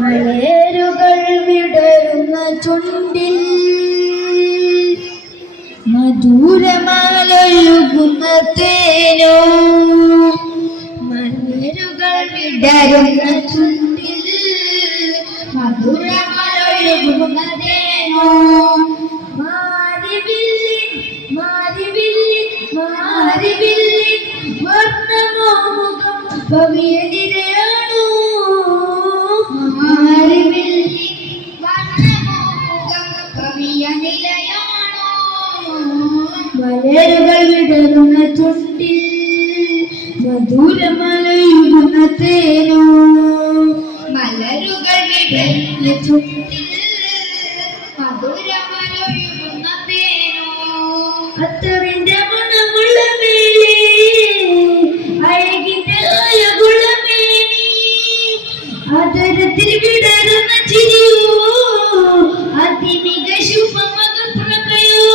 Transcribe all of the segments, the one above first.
മലരുകൾ വിടരുന്ന ചുണ്ടിൽ മധുരമാലൊഴുകുന്ന തേനോ മലരുകൾ വിടരുന്ന ചുണ്ടിൽ മധുരമാലൊഴുകുന്ന തേനോ ഭവിയനിരയാണോ മലരുകൾ വിടരുന്ന ചുണ്ടിൽ മധുരമലയുന്ന തേനോ മലരുകൾ വിടരുന്ന ചുണ്ടിൽ മധുരമലയുന്ന തേനോ അത്തറിന്റെ മണമുള്ള മേലേ അഴകിന്റെ അഴകുള്ള മേനി അതരത്തിൽ വിടരുന്ന ചിരിയോ അതിമിക ശുഭമക പ്രഭയോ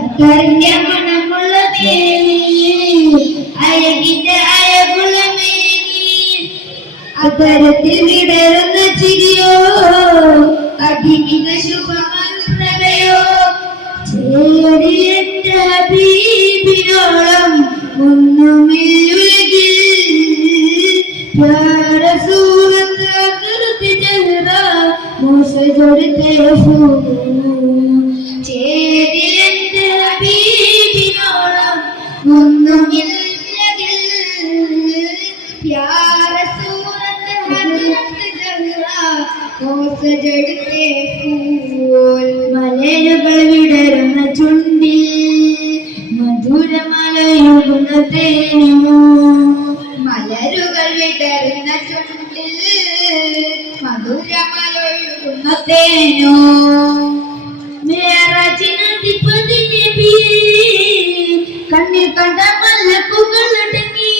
അത്തറിന്റെ മണമുള്ള മേനി അഴകിന്റെ അഴകുള്ള മേനി അതരത്തിൽ വിടരുന്ന ചിരിയോ അതിമിക ശുഭമക പ്രഭയോ ചേരിയെന്റെ ഹബീബിനോളം ഒന്നുമില്ലുലകിൽ സൂറത്ത് അകൃതി ജഹ്റ മൂസജൊടുത്തെ ചേരിയെന്റെ ഹബീബിനോളം ഒന്നുമില്ലകിൽ സൂറത്ത് അകൃതി ജഹ്റ മൂസജൊടുത്തെ മലരുകൾ വിടരുന്ന ചുണ്ടിൽ മധുരമലയുന്ന തേനോ മലരുകൾ വിടരുന്ന ചുണ്ടിൽ മധുരമലയുന്ന തേനോ മേറാജിനധിപതി നബിയേ കണ്ണിൽ കണ്ട മലക്കുകളടങ്ങി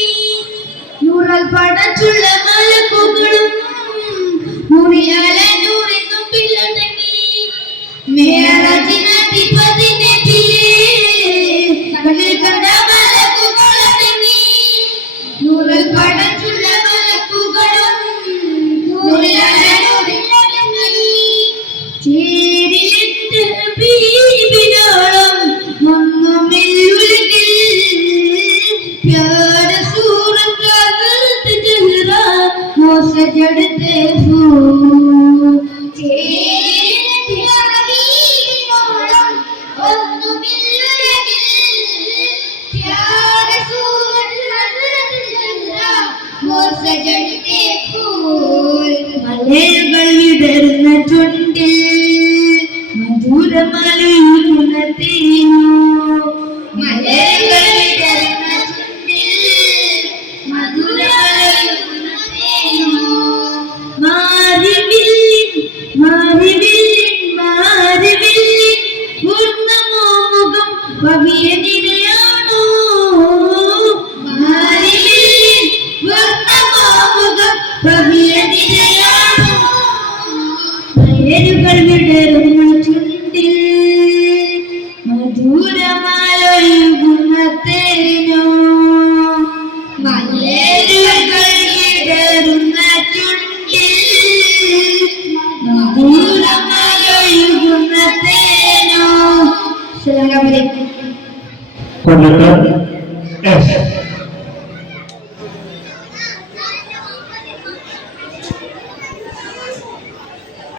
നൂറാൽ പടച്ചുള്ള മലക്കുകളും നൂറിയാലെ നൂറിനും പിള്ളടങ്ങി മേറാജിനധിപതി നബിയേ കണ്ണിൽ കണ്ട മലക്കുകളടങ്ങി നൂറിൽ പടച്ചുള്ള മലക്കുകളും നൂറിയാലെ നൂറിലടങ്ങി ചേരിലെന്റെ ഹബീബിനോളം ഒന്നുമില്ലുലകിൽ പ്യാര സൂറത്ത് അകൃതി ജഹ്റ മൂസജൊടുത്തെ മലരുകൾ വിടരുന്ന ചുണ്ടിൽ മധുരമലയുന്ന തേനോ മലരുകൾ വിടരുന്ന ചുണ്ടിൽ മധുരമലയുന്ന തേനോ മാരിവില്ലിൻ പൂർണ്ണമോ മുഖം ഭവിയനിരയാണോ മലരുകൾ വിടരുന്ന ചുണ്ടിൽ മധുരമലയുന്ന തേനോ മലരുകൾ വിടരുന്ന ചുണ്ടിൽ മധുരമലയുന്ന തേനോ. കൊല്ലത്ത് എസ്